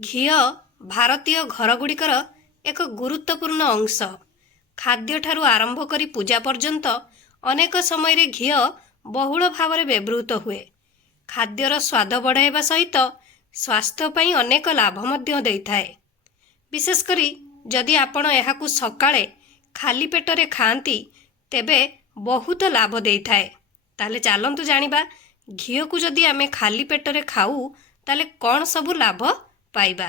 घिओ भारतीय घरगुड़िकर एक गुरुत्वपूर्ण अंश। खाद्य ठारू आरंभ करी पूजा पर्यंत अनेक समय रे घिओ बहुल भाव में व्यवहृत हुए। खाद्यर स्वाद बढ़ाइबा सहित स्वास्थ्य पई अनेक लाभ मध्य देइथाए। विशेष करी जदि आपण एहाकु सकाळे खाली पेटरे खाआंती तेबे बहुत लाभ देइथाए। ताले चालंतु जानिबा घिओ को जदि आमे खाली पेटरे खाऊ ताले कौन सबु लाभ पाइबा।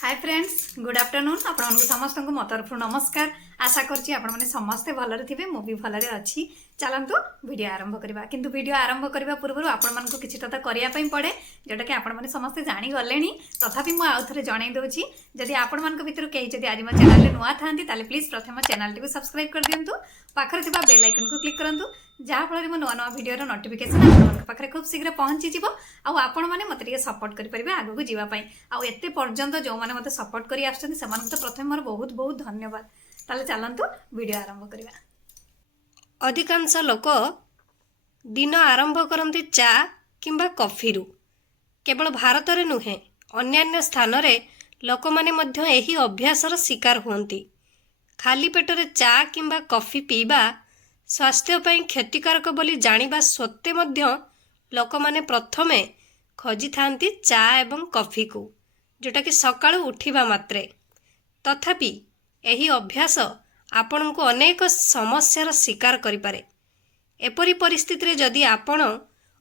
Hi friends, good afternoon. आपण समस्त को मो तरफ नमस्कार। आशा करछि आपण माने समस्ते भलरे थिबे, मु भी भलरे अछि। चलंतु वीडियो आरंभ करबा। किंतु वीडियो आरंभ करबा पूर्व आपण मान को किछि तता करिया पई पड़े, जोटा कि आपण माने समस्ते जानि गलेनी। तथापि मु आउ थरे जणाई दोछि, जदि आपण मान को भितर केही जदि आज मो चैनल रे नुआ थांती ताले प्लीज प्रथम चैनल टी को सब्सक्राइब कर दियंतु। पाखरे थिबा बेल आइकन को क्लिक करंतु, जहाँ फल मो नुआ वीडियो नोटिफिकेशन आपन पाखरे खूब शीघ्र पहुंची जिवो। आपण माने मते टिके सपोर्ट करि परिबे आगु को जीवा पई। आ एते पर्यंत जो माने मते सपोर्ट करी आछन समान तो प्रथम मोर बहुत बहुत धन्यवाद। ताले चलंतु वीडियो आरंभ करिबा। अधिकांश लोक दिन आरंभ करती चा किंबा कॉफी रु। केवल भारत रे नुहे, अन्यान्य स्थान रे लोक माने मध्य एही अभ्यासर शिकार हुंती। खाली पेटरे चा किंबा कॉफी पीबा स्वास्थ्य पई क्षतिकारक बोली जानिबा सत्वे मध्य लोक माने प्रथमे खोजी थांती चा एवं कॉफी को, जोटा कि सकाळु उठिबा मात्रे। तथापि एही अभ्यास आपण को अनेक समस्यार शिकार करि पारे। एपरि परिस्थिति रे जदि आपण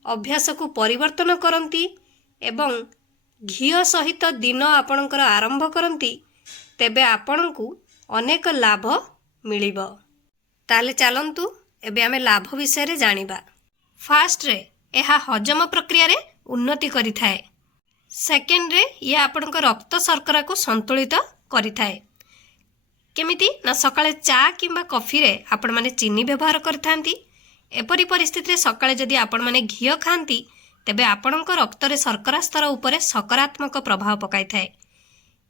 अभ्यास को परिवर्तन करंती एवं घिओ सहित दिन आपणकर आरंभ करंती तेबे आपण को अनेक लाभ मिलिबो। ताले चलंतु एबे आमे लाभ विषय रे जानिबा। फास्ट रे एहा हजम प्रक्रिया रे उन्नति करिथाए। सेकेंड रे ये आपणकर रक्त शर्करा को संतुलित करिथाए। केमिति ना सकाळे चा किंबा कॉफी रे आपण माने चीनी व्यवहार करथांती। एपरि परिस्थिति रे सकाळे जदि आपण माने घिओ खांती तेबे आपणक रक्त रे शर्करा स्तर उपरे सकारात्मक प्रभाव पकाई थाए।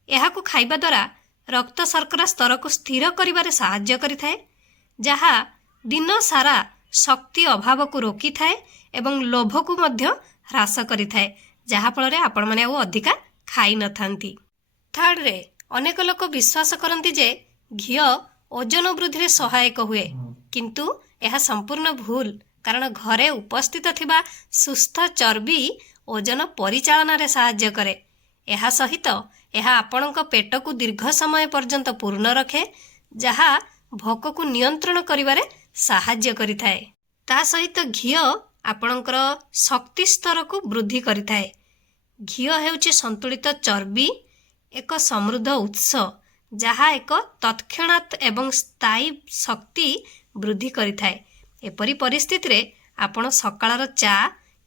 एहा को खाइबा द्वारा रक्त शर्करा स्तर को स्थिर करिबारे सहाय्य करिथाए, जहा दिन सारा शक्ति अभाव को रोकी थाए एवं लोभ को मध्य ह्रास करिथाए, जहा फल रे आपण माने अधिका खाई न थांती। थर्ड रे अनेक लोक विश्वास करती जे घिओ ओजन वृद्धि रे सहायक हुए, किंतु यह संपूर्ण भूल। कारण घरे उपस्थित थिबा सुस्थ चर्बी ओजन परिचालन रे सहाय्य करे। यह सहित यह आपणक पेट को दीर्घ समय पर्यंत पूर्ण रखे, जहा भोक को नियंत्रण करिवारे सहाय्य करिथाए। ता सहित घिओ आपणकर शक्ति स्तर को वृद्धि करिथाए। घिओ हेउची संतुलित चर्बी एक समृद्ध उत्स, जहा एक तत्क्षणात एवं स्थायी शक्ति वृद्धि करिथाए। एपरि परिस्थिति रे आपण सकाळर चा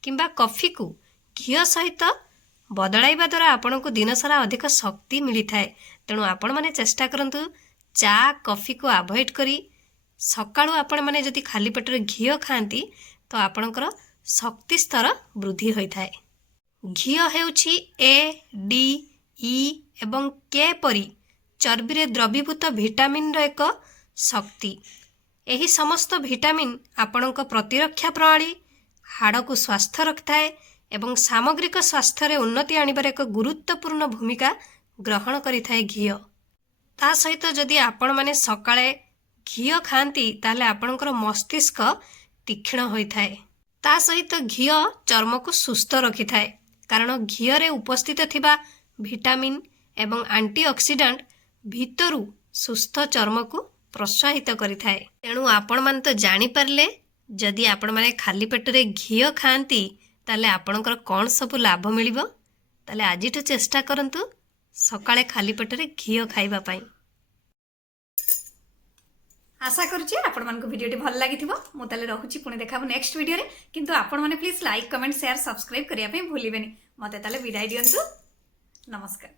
किंबा कॉफी को घिओ सहित बदलाइबा द्वारा आपण को दिन सारा अधिक शक्ति मिली थाए। तेणु आपण माने चेष्टा करंतु चा कॉफी को अवॉइड करी सकाळु आपण माने जदि खाली पेटरे घिओ खांती तो आपणकर शक्ति स्तर वृद्धि होई थाए। घिओ हेउछि ए, डी, ई एवं के परी चर्बी रे द्रवीभूत विटामिन रो एक शक्ति। एही समस्त विटामिन आपणक प्रतिरक्षा प्रणाली, हाड़ को स्वस्थ रखिथाए एवं सामग्रिक स्वास्थ्य रे उन्नति आनिबार एक गुरुत्वपूर्ण भूमिका ग्रहण करिथाए घिओ। ता सहित जदि आपण माने सकाळे घिओ खांती ताले आपणकर मस्तिष्क तीक्ष्ण होइथाए। ता सहित घिओ चर्म को सुस्थ रखिथाए, कारण घिओ रे उपस्थित थिबा विटामिन एवं एंटीऑक्सीडेंट भितरु सुस्थ चर्म को प्रोत्साहित करिथाए। तेणु आपण मान तो जानि पारले जदि आपण माने खाली पेटरे घिओ खांती ताले आपणकर कौन सब लाभ मिलिबो। ताले आजिठु चेष्टा करंतु सकाळे खाली पेटरे घिओ खाइबा पई। आशा करुछि आपण मान को वीडियो टी भल लागिथिबो। मु ताले रहुछि, पुणी देखाबो नेक्स्ट वीडियो रे। किंतु आपण माने please like, comment, share, subscribe करिया पई भूलिबेनी। मते ताले विदाय दियंतु। नमस्कार।